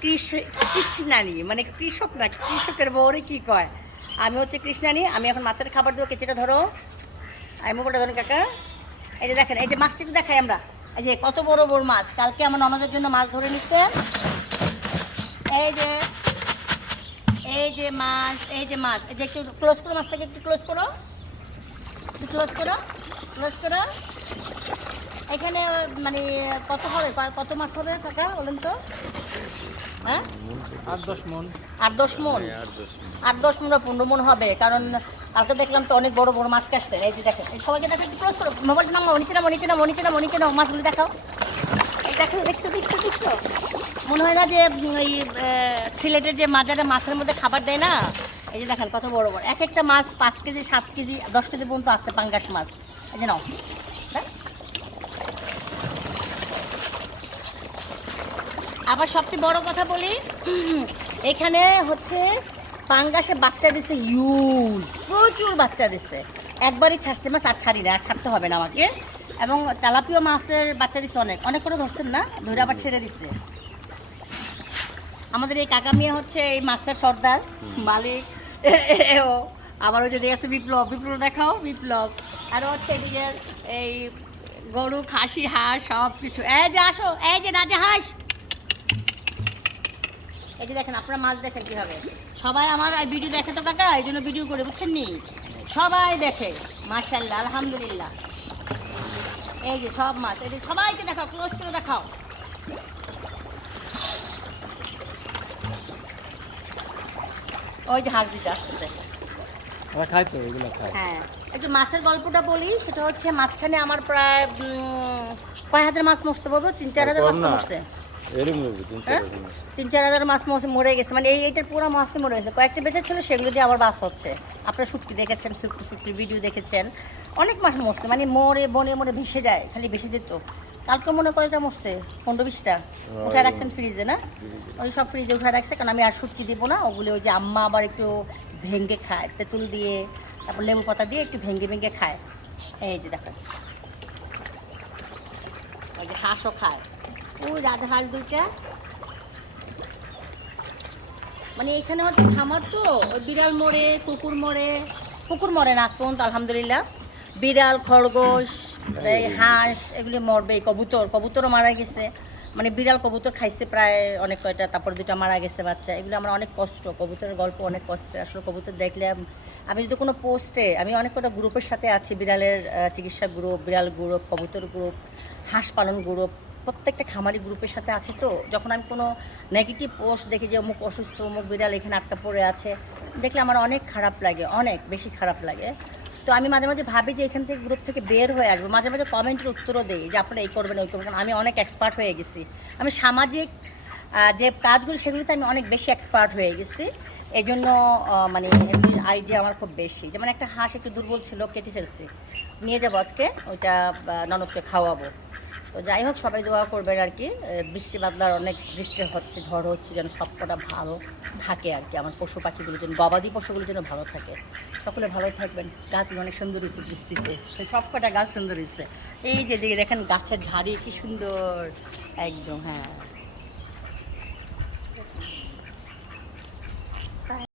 কৃষ- কৃষ্ণানি মানে কৃষক না, কৃষকের বউরে কি কয়? আমি হচ্ছে কৃষ্ণানি, আমি এখন মাছের খাবার দেবো, কেচিটা ধরো। আমি মোবাইলটা ধরুন, কাকা। এই যে দেখেন, এই যে মাছটা একটু দেখাই আমরা। এই যে কত বড় বড় মাছ, কালকে আমার ননদের জন্য মাছ ধরে নিচ্ছে এই যে এই যে মাছ, এই যে মাছ, এই যে একটু ক্লোজ করো মাছটাকে, একটু ক্লোজ করো। একটু ক্লোজ করো ক্লোজ করো। এখানে মানে কত হবে? কত মাছ হবে কাকা বলেন তো? হ্যাঁ? আট দশ মন। আট দশ মন? আট দশ মন। বা পনেরো মন হবে কারণ কালকে দেখলাম তো অনেক বড় বড় মাছ কাটছে। এই যে দেখেন সবাইকে দেখো একটু ক্লোজ করো। মোবাইলটা নামাও নিচে নামো নিচে নামো নিচে নামো নিচে নামো মাছগুলো দেখাও। এই দেখো দেখছ দেখছ দেখছ? মনে হয় না যে এই সিলেটের যে মাজারে মাছের মধ্যে খাবার দেয় না? এই যে দেখেন কত বড় বড়। এক একটা মাছ পাঁচ কেজি সাত কেজি দশ কেজি পর্যন্ত আছে পাঙ্গাস মাছ। এই যে নাও। আবার সবচেয়ে বড় কথা বলি এখানে হচ্ছে পাঙ্গাসে বাচ্চা দিছে ইউজ প্রচুর বাচ্চা দিছে। একবারই ছাড়ছে মাছ আর ছাড়ি না আর ছাড়তে হবে না আমাকে। এবং তেলাপিও মাছের বাচ্চা দিচ্ছে অনেক। অনেক করে ধরছেন না ধরে আবার ছেড়ে দিচ্ছে আমাদের এই কাকা মেয়ে হচ্ছে এই মাছের সর্দার। মালিক। ও আবার ওই যে দেখেছে বিপ্লব। বিপ্লব দেখাও বিপ্লব। আর হচ্ছে এদিকে এই গরু খাসি হাঁস সব কিছু এই যে আসো এই যে রাজা হাঁস। এই যে দেখেন আপনারা মাছ দেখেন কীভাবে। সবাই আমার ভিডিও দেখে তো কাকা এই জন্য ভিডিও করে বুঝছেন নি? সবাই দেখে মার্শাল্লাহ আলহামদুলিল্লাহ। এই যে সব মাছ এই যে সবাইকে দেখাও ক্লোজ করে দেখাও। ওই যে হাঁস দুটো আসতেছে। ওরা খায় তো এগুলো খায়। হ্যাঁ একটু মাছের গল্পটা বলি সেটা হচ্ছে মাঝখানে আমার প্রায় উম, কয় হাজার মাছ মরতে পারব তিন চার হাজার মাছ তো তিন চার হ্যাঁ? তিন চার হাজার মাছ মরে মরে গেছে মানে এই এইটার পুরো মাছ মরে গেছে। কয়েকটা বেঁচে ছিল সেগুলো দিয়ে আবার বাস হচ্ছে। আপনারা শুটকি দেখেছেন শুটকি শুটকি ভিডিও দেখেছেন। অনেক মাছ মরছে মানে মরে বনে মরে ভেসে যায় খালি ভেসে যেত। কালকে মনে কয়টা মরছে? পনেরো বিশটা। উঠে রাখছেন ফ্রিজে না? ওই সব ফ্রিজে উঠে রাখছে কারণ আমি আর শুটকি দিব না। ওগুলো ওই যে আম্মা আবার একটু ভেঙে খায় তেঁতুল দিয়ে তারপর লেবু পাতা দিয়ে একটু ভেঙে ভেঙে খায়। এই যে দেখেন। ওই যে হাঁসও খায়। ওই রাজা দুইটা। মানে এখানে হচ্ছে খামার তো বিড়াল মরে কুকুর মরে। কুকুর মরে না পর্যন্ত আলহামদুলিল্লাহ। বিড়াল খরগোশ এই হাঁস এগুলি মরবে কবুতর কবুতরও মারা গেছে। মানে বিড়াল কবুতর খাইছে প্রায় অনেক কয়টা তারপর দুটা মারা গেছে বাচ্চা। এগুলো আমার অনেক কষ্ট কবুতরের গল্প অনেক কষ্টের আসলে কবুতর দেখলে আমি যদি কোনো পোস্টে আমি অনেক কটা গ্রুপের সাথে আছি বিড়ালের চিকিৎসা গ্রুপ বিড়াল গ্রুপ কবুতর গ্রুপ হাঁস পালন গ্রুপ প্রত্যেকটা খামারি গ্রুপের সাথে আছে তো, যখন আমি কোনো নেগেটিভ পোস্ট দেখি যে অমুক অসুস্থ, অমুক বিড়াল এখানে আটকা পড়ে আছে, দেখলে আমার অনেক খারাপ লাগে, অনেক বেশি খারাপ লাগে। তো আমি মাঝে মাঝে ভাবি যে এখান থেকে গ্রুপ থেকে বের হয়ে আসব। মাঝে মাঝে কমেন্টের উত্তরও দিই যে, আপনারা এই করবেন, ওই করবেন। আমি অনেক এক্সপার্ট হয়ে গেছি। আমি সামাজিক যে কাজগুলো সেগুলোতে আমি অনেক বেশি এক্সপার্ট হয়ে গেছি। এই জন্য মানে এগুলির আইডিয়া আমার খুব বেশি। যেমন একটা হাঁস একটু দুর্বল ছিল, কেটে ফেলছি। নিয়ে যাব আজকে, ওইটা ননদকে খাওয়াবো। তো যাই হোক, সবাই দোয়া করবেন আর কি। বৃষ্টি বাদলার অনেক বৃষ্টি হচ্ছে, ঝড় হচ্ছে, যেন সবকটা ভালো থাকে আর কি। আমার পশু পাখিগুলো যেন, গবাদি পশুগুলো যেন ভালো থাকে। সকলে ভালো থাকবেন। গাছগুলো অনেক সুন্দর হয়েছে বৃষ্টিতে। সবকটা গাছ সুন্দর হয়েছে। এই যে দিকে দেখেন, গাছের ঝাড়ি, কি সুন্দর। একদম হ্যাঁ।